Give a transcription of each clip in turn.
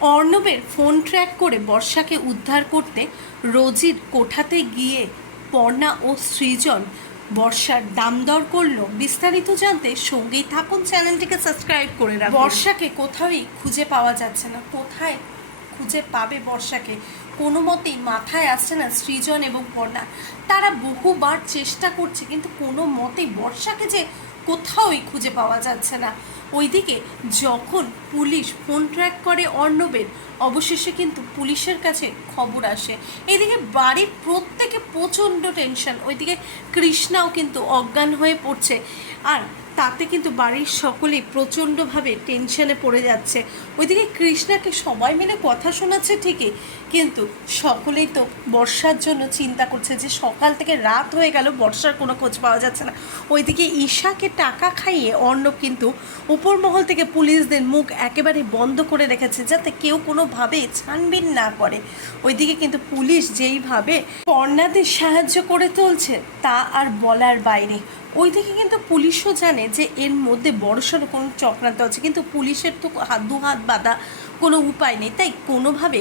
অর্ণবের phone track করে বর্ষাকে উদ্ধার করতে রোজির কোঠাতে গিয়ে পর্ণা ও সৃজন বর্ষার দাম দর করল। বিস্তারিত জানতে সঙ্গেই থাকুন, চ্যানেলটিকে সাবস্ক্রাইব করে রাখুন। বর্ষাকে কোথাওই খুঁজে পাওয়া যাচ্ছে না। কোথায় খুঁজে পাবে বর্ষাকে? কোনো মতেই মাথায় আসছে না সৃজন এবং পর্ণা। তারা বহুবার চেষ্টা করছে, কিন্তু কোনো মতেই বর্ষাকে যে কোথাওই খুঁজে পাওয়া যাচ্ছে না। ওইদিকে যখন পুলিশ ফোন ট্র্যাক করে অর্ণবের, অবশেষে কিন্তু পুলিশের কাছে খবর আসে। এদিকে বাড়ির প্রত্যেকে প্রচণ্ড টেনশন, ওইদিকে কৃষ্ণাও কিন্তু অজ্ঞান হয়ে পড়ছে। আর তাতে কিন্তু বাড়ির সকলেই প্রচণ্ডভাবে টেনশনে পড়ে যাচ্ছে। ওইদিকে কৃষ্ণাকে সবাই মিলে কথা শোনাচ্ছে ঠিকই, কিন্তু সকলেই তো বর্ষার জন্য চিন্তা করছে যে সকাল থেকে রাত হয়ে গেল, বর্ষার কোনো খোঁজ পাওয়া যাচ্ছে না। ওইদিকে ঈশাকে টাকা খাইয়ে অর্ণব কিন্তু উপর মহল থেকে পুলিশদের মুখ একেবারে বন্ধ করে রেখেছে, যাতে কেউ কোনোভাবে ছানবিন না করে। ওইদিকে কিন্তু পুলিশ যেইভাবে পর্ণাদের সাহায্য করে চলছে তা আর বলার বাইরে। ওইদিকে কিন্তু পুলিশও জানে যে এর মধ্যে বড়সড় কোনো চক্রান্ত আছে। কিন্তু পুলিশের তো হাত দু হাত বাঁধা কোনো উপায় নেই। তাই কোনোভাবে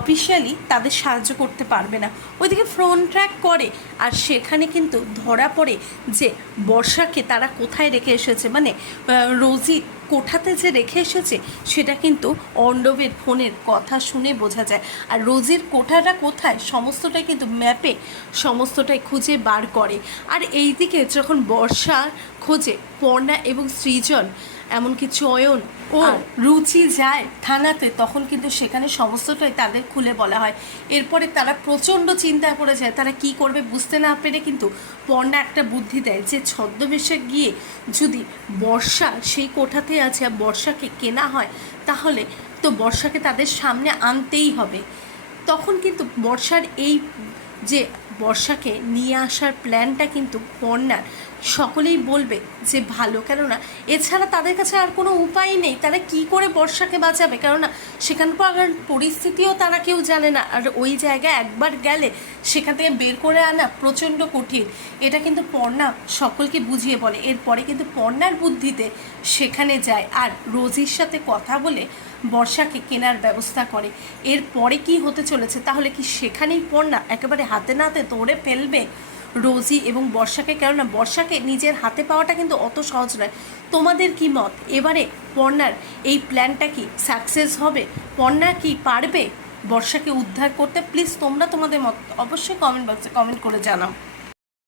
অফিসিয়ালি তাদের সাহায্য করতে পারবে না। ওইদিকে ফোন ট্র্যাক করে, আর সেখানে কিন্তু ধরা পড়ে যে বর্ষাকে তারা কোথায় রেখে এসেছে মানে রোজি কোঠাতে যে রেখে এসেছে, সেটা কিন্তু অর্ণবের ফোনের কথা শুনে বোঝা যায়। আর রোজির কোঠাটা কোথায়, সমস্তটাই কিন্তু ম্যাপে সমস্তটাই খুঁজে বার করে। আর এইদিকে যখন বর্ষার খোঁজে, পর্ণা এবং সৃজন এমনকি চয়ন ও রুচি যায় থানাতে তখন কিন্তু সেখানে সমস্তটাই তাদের খুলে বলা হয়। এরপরে তারা প্রচণ্ড চিন্তায় পড়ে যায় তারা কি করবে বুঝতে না পেরে কিন্তু পর্ণা একটা বুদ্ধি দেয় যে ছদ্মবেশে গিয়ে যদি বর্ষা সেই কোঠাতে আছে আর বর্ষাকে কেনা হয় তাহলে তো বর্ষাকে তাদের সামনে আনতেই হবে। তখন কিন্তু বর্ষার এই যে বর্ষাকে নিয়ে আসার প্ল্যানটা কিন্তু পর্ণার সকলেই বলবে যে ভালো, কেননা এছাড়া তাদের কাছে আর কোনো উপায় নেই। তারা কি করে বর্ষাকে বাঁচাবে? কেননা সেখানকার পরিস্থিতিও তারা কেউ জানে না। আর ওই জায়গায় একবার গেলে সেখান থেকে বের করে আনা প্রচণ্ড কঠিন। এটা কিন্তু পর্ণা সকলকে বুঝিয়ে বলে। এরপরে কিন্তু পর্ণার বুদ্ধিতে সেখানে যায় আর রোজির সাথে কথা বলে বর্ষাকে কেনার ব্যবস্থা করে। এরপরে কি হতে চলেছে? তাহলে কি সেখানেই পর্ণা একেবারে হাতে নাতে দৌড়ে ফেলবে? রোজি এবং বর্ষাকে, কেননা বর্ষাকে নিজের হাতে পাওয়াটা কিন্তু অত সহজ নয়। তোমাদের কি মত? এবারে পর্ণার এই প্ল্যানটা কি সাকসেস হবে? পর্ণা কি পারবে বর্ষাকে উদ্ধার করতে? প্লিজ তোমরা তোমাদের মত অবশ্যই কমেন্ট বক্সে কমেন্ট করে জানাও।